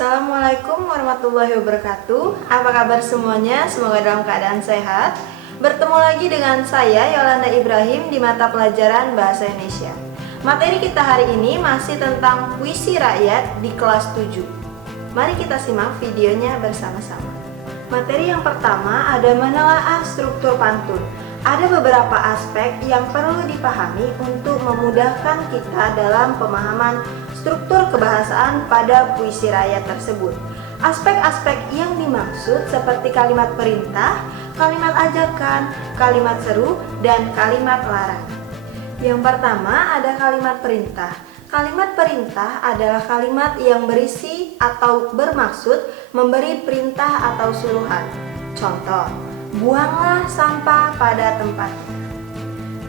Assalamualaikum warahmatullahi wabarakatuh. Apa kabar semuanya? Semoga dalam keadaan sehat. Bertemu lagi dengan saya Yolanda Ibrahim di mata pelajaran Bahasa Indonesia. Materi kita hari ini masih tentang puisi rakyat di kelas 7. Mari kita simak videonya bersama-sama. Materi yang pertama ada menelaah struktur pantun. Ada beberapa aspek yang perlu dipahami untuk memudahkan kita dalam pemahaman struktur kebahasaan pada puisi rakyat tersebut. Aspek-aspek yang dimaksud seperti kalimat perintah, kalimat ajakan, kalimat seru, dan kalimat larang. Yang pertama ada kalimat perintah. Kalimat perintah adalah kalimat yang berisi atau bermaksud memberi perintah atau suruhan. Contoh, buanglah sampah pada tempatnya.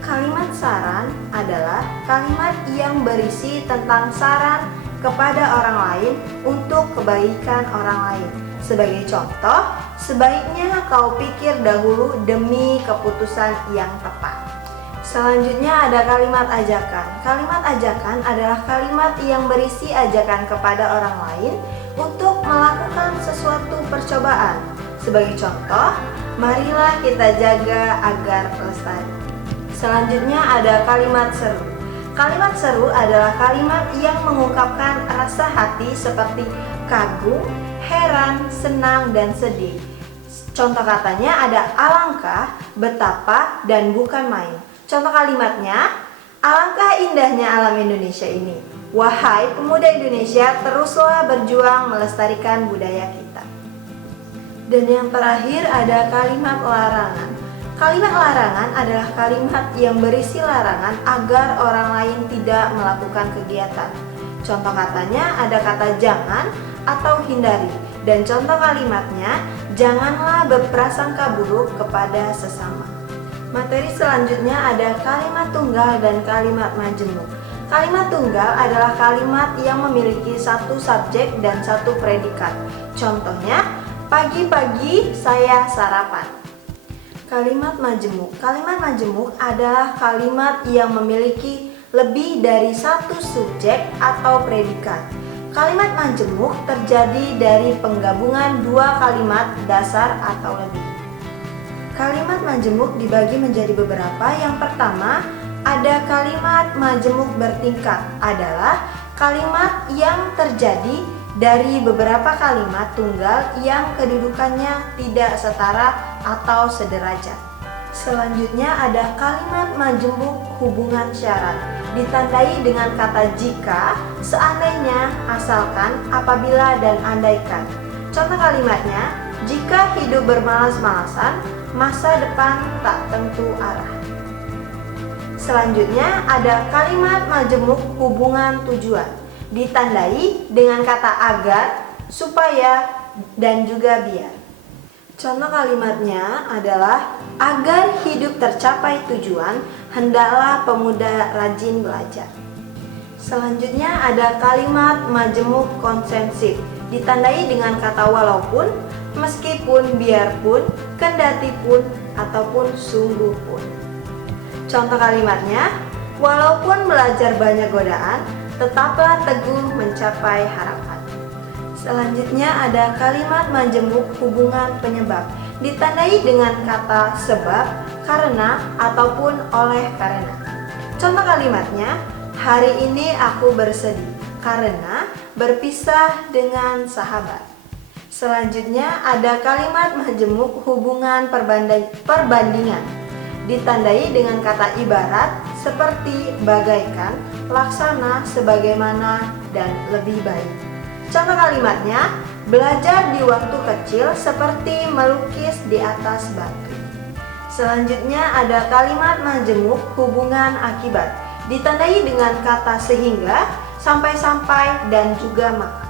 Kalimat saran adalah kalimat yang berisi tentang saran kepada orang lain untuk kebaikan orang lain. Sebagai contoh, sebaiknya kau pikir dahulu demi keputusan yang tepat. Selanjutnya ada kalimat ajakan. Kalimat ajakan adalah kalimat yang berisi ajakan kepada orang lain untuk melakukan sesuatu percobaan. Sebagai contoh, marilah kita jaga agar lestari. Selanjutnya ada kalimat seru. Kalimat seru adalah kalimat yang mengungkapkan rasa hati seperti kagum, heran, senang, dan sedih. Contoh katanya ada alangkah, betapa, dan bukan main. Contoh kalimatnya, alangkah indahnya alam Indonesia ini. Wahai pemuda Indonesia, teruslah berjuang melestarikan budaya kita. Dan yang terakhir ada kalimat larangan. Kalimat larangan adalah kalimat yang berisi larangan agar orang lain tidak melakukan kegiatan. Contoh katanya ada kata jangan atau hindari. Dan contoh kalimatnya, janganlah berprasangka buruk kepada sesama. Materi selanjutnya ada kalimat tunggal dan kalimat majemuk. Kalimat tunggal adalah kalimat yang memiliki satu subjek dan satu predikat. Contohnya, pagi-pagi saya sarapan. Kalimat majemuk. Kalimat majemuk adalah kalimat yang memiliki lebih dari satu subjek atau predikat. Kalimat majemuk terjadi dari penggabungan dua kalimat dasar atau lebih. Kalimat majemuk dibagi menjadi beberapa. Yang pertama, ada kalimat majemuk bertingkat. Adalah kalimat yang terjadi dari beberapa kalimat tunggal yang kedudukannya tidak setara atau sederajat. Selanjutnya ada kalimat majemuk hubungan syarat. Ditandai dengan kata jika, seandainya, asalkan, apabila, dan andaikan. Contoh kalimatnya, jika hidup bermalas-malasan, masa depan tak tentu arah. Selanjutnya ada kalimat majemuk hubungan tujuan. Ditandai dengan kata agar, supaya, dan juga biar. Contoh kalimatnya adalah agar hidup tercapai tujuan, hendaklah pemuda rajin belajar. Selanjutnya ada kalimat majemuk konsensif. Ditandai dengan kata walaupun, meskipun, biarpun, kendatipun, ataupun sungguh pun. Contoh kalimatnya, walaupun belajar banyak godaan, tetaplah teguh mencapai harapan. Selanjutnya ada kalimat majemuk hubungan penyebab. Ditandai dengan kata sebab, karena, ataupun oleh karena. Contoh kalimatnya, hari ini aku bersedih karena berpisah dengan sahabat. Selanjutnya ada kalimat majemuk hubungan perbandingan. Ditandai dengan kata ibarat seperti bagaikan, laksana, sebagaimana, dan lebih baik. Contoh kalimatnya, belajar di waktu kecil seperti melukis di atas batu. Selanjutnya ada kalimat majemuk hubungan akibat. Ditandai dengan kata sehingga, sampai-sampai, dan juga maka.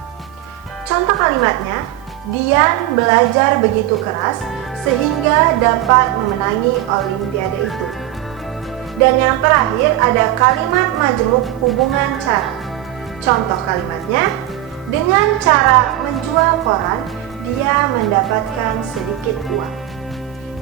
Contoh kalimatnya, Dian belajar begitu keras sehingga dapat memenangi olimpiade itu. Dan yang terakhir ada kalimat majemuk hubungan cara. Contoh kalimatnya, dengan cara menjual koran, dia mendapatkan sedikit uang.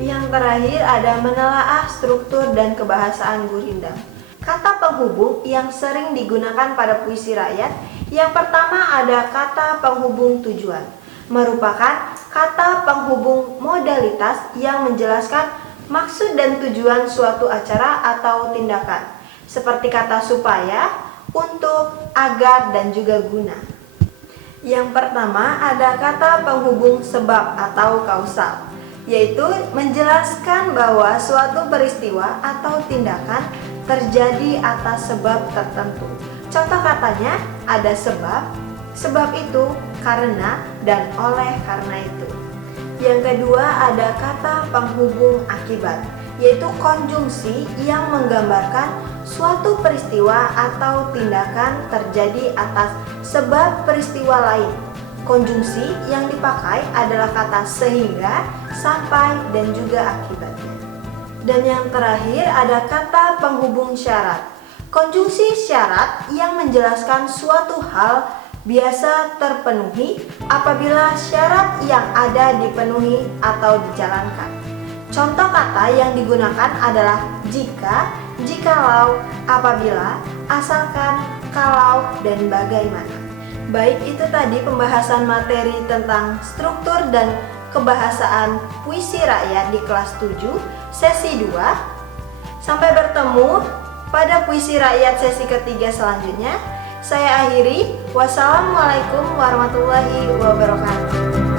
Yang terakhir ada menelaah struktur dan kebahasaan gurindam. Kata penghubung yang sering digunakan pada puisi rakyat Yang pertama ada kata penghubung tujuan, merupakan kata penghubung modalitas yang menjelaskan maksud dan tujuan suatu acara atau tindakan, seperti kata supaya, untuk, agar, dan juga guna. Yang pertama ada kata penghubung sebab atau kausal, yaitu menjelaskan bahwa suatu peristiwa atau tindakan terjadi atas sebab tertentu. Contoh katanya ada sebab itu, karena, dan oleh karena itu. Yang kedua ada kata penghubung akibat, yaitu konjungsi yang menggambarkan suatu peristiwa atau tindakan terjadi atas sebab peristiwa lain. Konjungsi yang dipakai adalah kata sehingga, sampai, dan juga akibatnya. Dan yang terakhir ada kata penghubung syarat. Konjungsi syarat yang menjelaskan suatu hal biasa terpenuhi apabila syarat yang ada dipenuhi atau dijalankan. Contoh kata yang digunakan adalah jika, jikalau, apabila, asalkan, kalau, dan bagaimana. Baik, itu tadi pembahasan materi tentang struktur dan kebahasaan puisi rakyat di kelas 7, sesi 2. Sampai bertemu pada puisi rakyat sesi ketiga selanjutnya. Saya akhiri. Wassalamualaikum warahmatullahi wabarakatuh.